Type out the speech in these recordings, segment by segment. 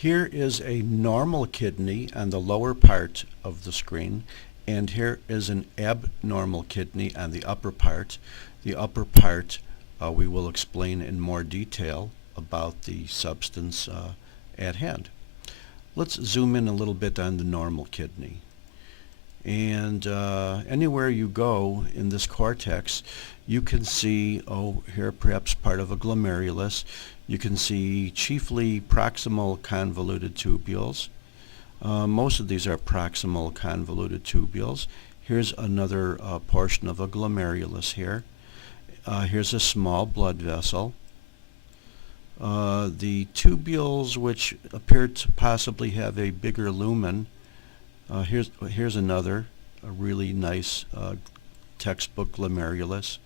Here is a normal kidney on the lower part of the screen, and here is an abnormal kidney on the upper part. The upper part we will explain in more detail about the substance at hand. Let's zoom in a little bit on the normal kidney. And anywhere you go in this cortex, you can see, here perhaps part of a glomerulus. You can see chiefly proximal convoluted tubules. Most of these are proximal convoluted tubules. Here's another portion of a glomerulus here. Here's a small blood vessel. The tubules which appear to possibly have a bigger lumen. Here's another, a really nice textbook glomerulus.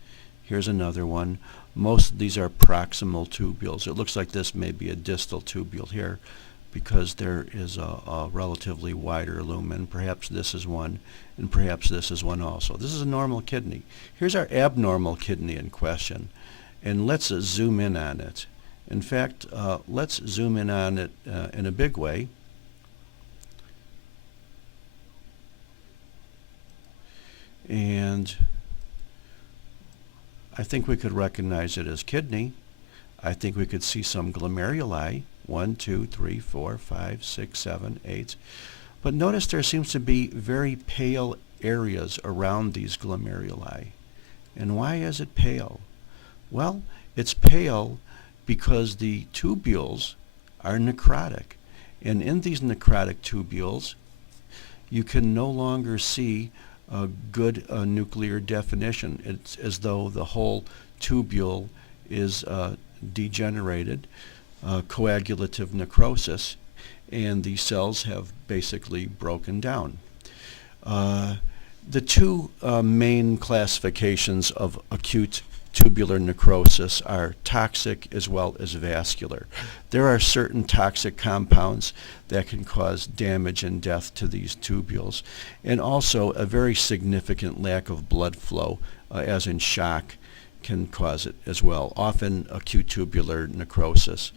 Here's another one. Most of these are proximal tubules. It looks like this may be a distal tubule here because there is a relatively wider lumen. Perhaps this is one, and perhaps this is one also. This is a normal kidney. Here's our abnormal kidney in question, and let's zoom in on it. In fact, let's zoom in on it in a big way. And I think we could recognize it as kidney. I think we could see some glomeruli, 1, 2, 3, 4, 5, 6, 7, 8. But notice there seems to be very pale areas around these glomeruli. And why is it pale? Well, it's pale because the tubules are necrotic. And in these necrotic tubules, you can no longer see a good nuclear definition. It's as though the whole tubule is degenerated, coagulative necrosis, and the cells have basically broken down. The two main classifications of acute tubular necrosis are toxic as well as vascular. There are certain toxic compounds that can cause damage and death to these tubules, and also a very significant lack of blood flow, as in shock, can cause it as well. Often acute tubular necrosis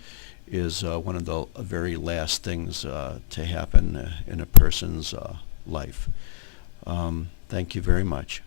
is one of the very last things to happen in a person's life. Thank you very much.